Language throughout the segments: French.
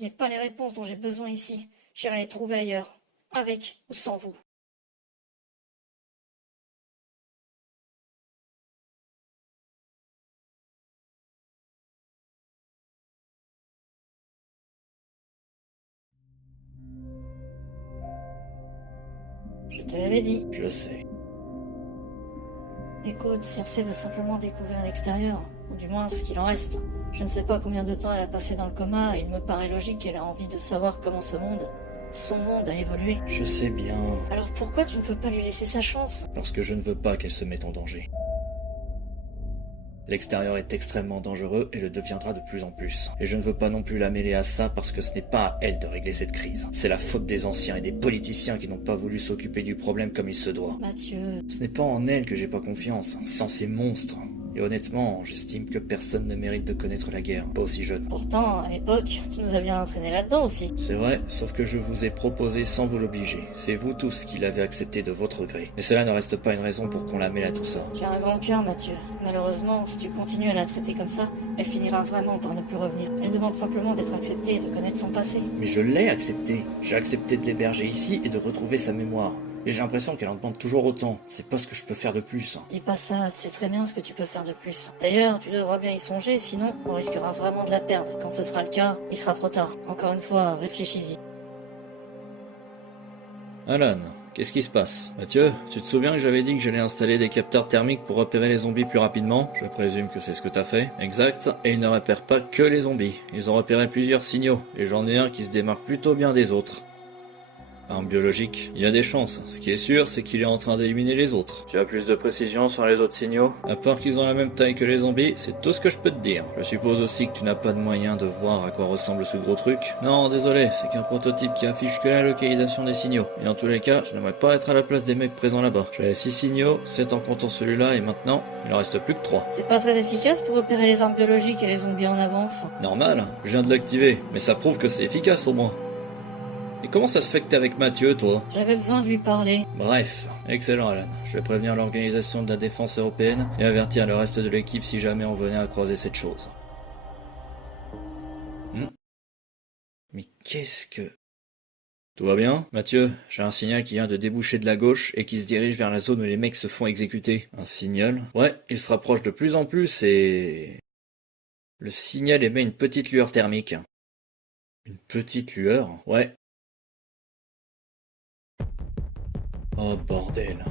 je n'ai pas les réponses dont j'ai besoin ici, j'irai les trouver ailleurs, avec ou sans vous. Je te l'avais dit. Je sais. Écoute, Circé veut simplement découvrir l'extérieur, ou du moins ce qu'il en reste. Je ne sais pas combien de temps elle a passé dans le coma, et il me paraît logique qu'elle a envie de savoir comment son monde a évolué. Je sais bien. Alors pourquoi tu ne veux pas lui laisser sa chance? Parce que je ne veux pas qu'elle se mette en danger. L'extérieur est extrêmement dangereux et le deviendra de plus en plus. Et je ne veux pas non plus la mêler à ça parce que ce n'est pas à elle de régler cette crise. C'est la faute des anciens et des politiciens qui n'ont pas voulu s'occuper du problème comme il se doit. Mathieu... Ce n'est pas en elle que j'ai pas confiance, c'est en ces monstres. Et honnêtement, j'estime que personne ne mérite de connaître la guerre, pas aussi jeune. Pourtant, à l'époque, tu nous as bien entraîné là-dedans aussi. C'est vrai, sauf que je vous ai proposé sans vous l'obliger. C'est vous tous qui l'avez accepté de votre gré. Mais cela ne reste pas une raison pour qu'on la mêle à tout ça. Tu as un grand cœur, Mathieu. Malheureusement, si tu continues à la traiter comme ça, elle finira vraiment par ne plus revenir. Elle demande simplement d'être acceptée et de connaître son passé. Mais je l'ai accepté. J'ai accepté de l'héberger ici et de retrouver sa mémoire. Et j'ai l'impression qu'elle en demande toujours autant. C'est pas ce que je peux faire de plus. Dis pas ça, tu sais très bien ce que tu peux faire de plus. D'ailleurs, tu devras bien y songer, sinon on risquera vraiment de la perdre. Quand ce sera le cas, il sera trop tard. Encore une fois, réfléchis-y. Alan, qu'est-ce qui se passe? Mathieu, tu te souviens que j'avais dit que j'allais installer des capteurs thermiques pour repérer les zombies plus rapidement? Je présume que c'est ce que t'as fait. Exact, et ils ne repèrent pas que les zombies. Ils ont repéré plusieurs signaux, et j'en ai un qui se démarque plutôt bien des autres. Arme biologique, il y a des chances. Ce qui est sûr, c'est qu'il est en train d'éliminer les autres. Tu as plus de précision sur les autres signaux? À part qu'ils ont la même taille que les zombies, c'est tout ce que je peux te dire. Je suppose aussi que tu n'as pas de moyen de voir à quoi ressemble ce gros truc. Non, désolé, c'est qu'un prototype qui affiche que la localisation des signaux. Et en tous les cas, je n'aimerais pas être à la place des mecs présents là-bas. J'avais 6 signaux, 7 en comptant celui-là, et maintenant, il en reste plus que 3. C'est pas très efficace pour repérer les armes biologiques et les zombies en avance. Normal, je viens de l'activer, mais ça prouve que c'est efficace au moins. Et comment ça se fait que t'es avec Mathieu, toi? J'avais besoin de lui parler. Bref, excellent Alan. Je vais prévenir l'Organisation de la Défense Européenne et avertir le reste de l'équipe si jamais on venait à croiser cette chose. Mais qu'est-ce que... Tout va bien? Mathieu, j'ai un signal qui vient de déboucher de la gauche et qui se dirige vers la zone où les mecs se font exécuter. Un signal? Ouais, il se rapproche de plus en plus et... Le signal émet une petite lueur thermique. Une petite lueur? Ouais. Oh bordel.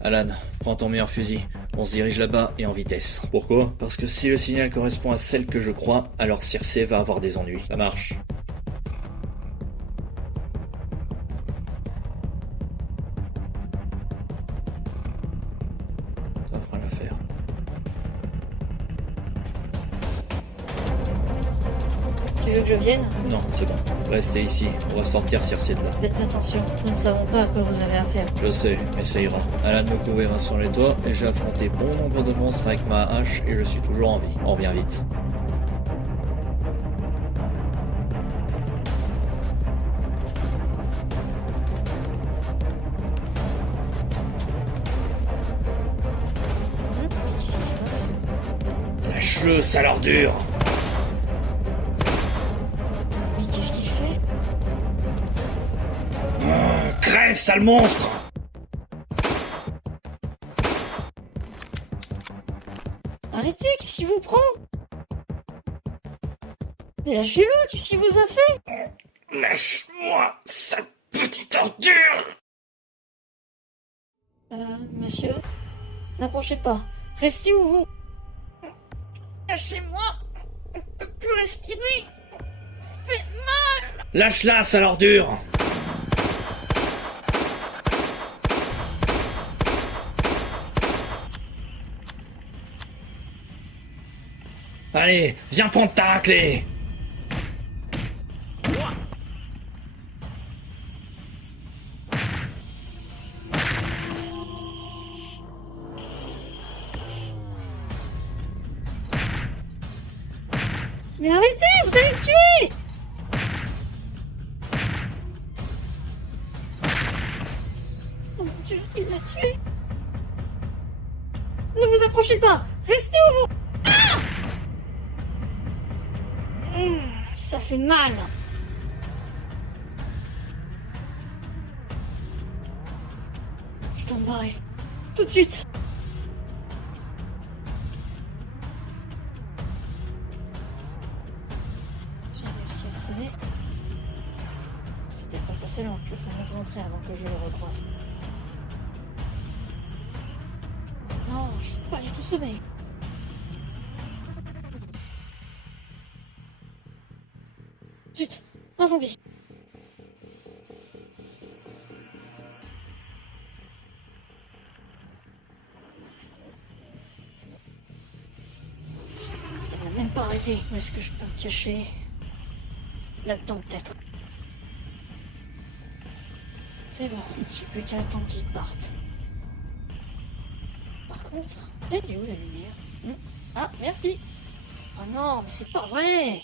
Alan, prends ton meilleur fusil. On se dirige là-bas et en vitesse. Pourquoi? Parce que si le signal correspond à celle que je crois, alors Circé va avoir des ennuis. Ça marche. Ça fera l'affaire. Tu veux que je vienne? Non, c'est bon. Restez ici. On va sortir Circé de là. Faites attention, nous ne savons pas à quoi vous avez affaire. Je sais, mais ça ira. Alan me couvrira sur les toits et j'ai affronté bon nombre de monstres avec ma hache et je suis toujours en vie. On revient vite. Qu'est-ce qui se passe? Lâche-le, sale ordure! Mais qu'est-ce qu'il fait? Crève, sale monstre! Arrêtez, qu'est-ce qui vous prend? Mais lâchez-le, qu'est-ce qu'il vous a fait? Lâche-moi, sale petite ordure! Monsieur, n'approchez pas. Restez où vous... Lâchez-moi. On peut plus respirer. Fait mal. Lâche-la, sale ordure! Allez, viens prendre ta raclée! Mais arrêtez, vous allez le tuer. Oh mon Dieu, il l'a tué. Ne vous approchez pas. Restez où vous... Ça fait mal. Je dois me barrer. Tout de suite. J'ai réussi à le sonner. C'était pas passé loin. Je ferai mieux de rentrer avant que je le recroise. Non, je suis pas du tout sommeil. Zut, un zombie. Ça n'a même pas arrêté. Où est-ce que je peux me cacher? Là-dedans peut-être. C'est bon, j'ai plus qu'à attendre qu'il parte. Par contre, elle est où la lumière? Ah, merci. Oh non, mais c'est pas vrai.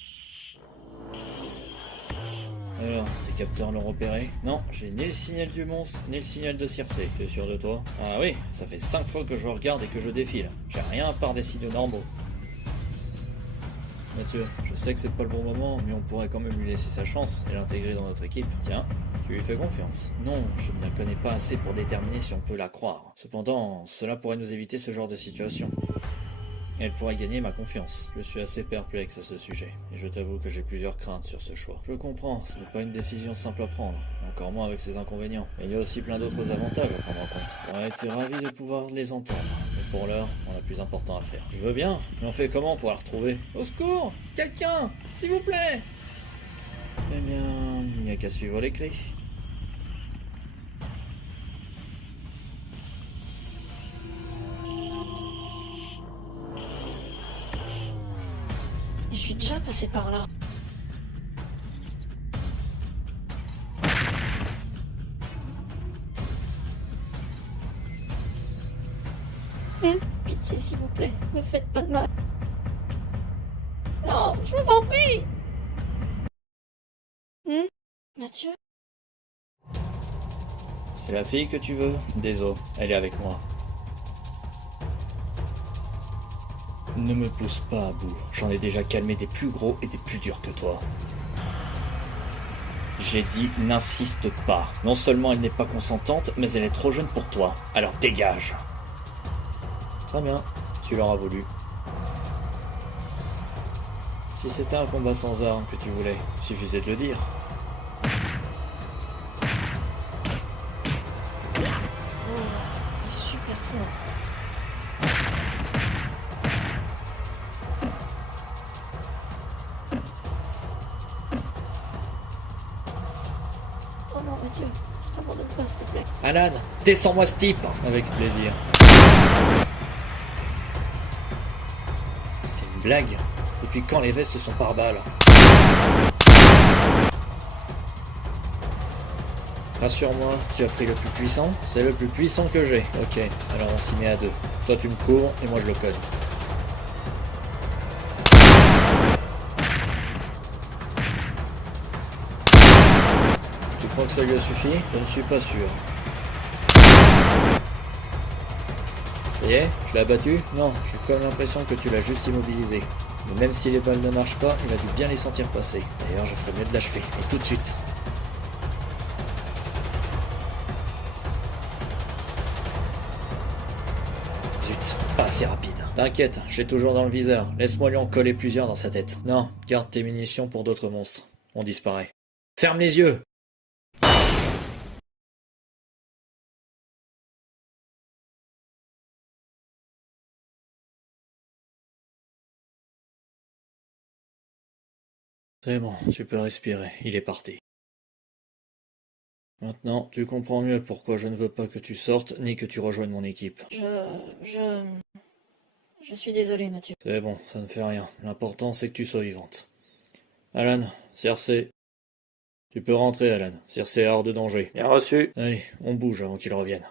Alors, tes capteurs l'ont repéré? Non, j'ai ni le signal du monstre, ni le signal de Circé. T'es sûr de toi? Ah oui, ça fait 5 fois que je regarde et que je défile. J'ai rien à part des signaux normaux. Mathieu, je sais que c'est pas le bon moment, mais on pourrait quand même lui laisser sa chance et l'intégrer dans notre équipe. Tiens, tu lui fais confiance. Non, je ne la connais pas assez pour déterminer si on peut la croire. Cependant, cela pourrait nous éviter ce genre de situation. Elle pourrait gagner ma confiance. Je suis assez perplexe à ce sujet, et je t'avoue que j'ai plusieurs craintes sur ce choix. Je comprends, ce n'est pas une décision simple à prendre, encore moins avec ses inconvénients. Mais il y a aussi plein d'autres avantages à prendre en compte. J'aurais été ravi de pouvoir les entendre, mais pour l'heure, on a plus important à faire. Je veux bien, mais on fait comment pour la retrouver? Au secours! Quelqu'un! S'il vous plaît! Eh bien, il n'y a qu'à suivre les cris. Je suis déjà passé par là. Pitié, s'il vous plaît, ne faites pas de mal. Non, je vous en prie. Mathieu? C'est la fille que tu veux? Désolé, elle est avec moi. Ne me pousse pas à bout, j'en ai déjà calmé des plus gros et des plus durs que toi. J'ai dit n'insiste pas. Non seulement elle n'est pas consentante, mais elle est trop jeune pour toi. Alors dégage. Très bien, tu l'auras voulu. Si c'était un combat sans armes que tu voulais, suffisait de le dire. Super fort. Oh non, Mathieu, abandonne pas, s'il te plaît. Alan, descends-moi ce type. Avec plaisir. C'est une blague. Depuis quand les vestes sont par balles? Rassure-moi, tu as pris le plus puissant? C'est le plus puissant que j'ai. Ok, alors on s'y met à deux. Toi tu me cours et moi je le cogne. Tu crois que ça lui a suffi? Je ne suis pas sûr. Ça y est, je l'ai abattu? Non, j'ai comme l'impression que tu l'as juste immobilisé. Mais même si les balles ne marchent pas, il a dû bien les sentir passer. D'ailleurs, je ferais mieux de l'achever. Et tout de suite. Zut, pas assez rapide. T'inquiète, j'ai toujours dans le viseur. Laisse-moi lui en coller plusieurs dans sa tête. Non, garde tes munitions pour d'autres monstres. On disparaît. Ferme les yeux! C'est bon, tu peux respirer, il est parti. Maintenant, tu comprends mieux pourquoi je ne veux pas que tu sortes, ni que tu rejoignes mon équipe. Je suis désolé, Mathieu. C'est bon, ça ne fait rien. L'important, c'est que tu sois vivante. Alan, Circé. Tu peux rentrer, Alan. Circé est hors de danger. Bien reçu. Allez, on bouge avant qu'il revienne.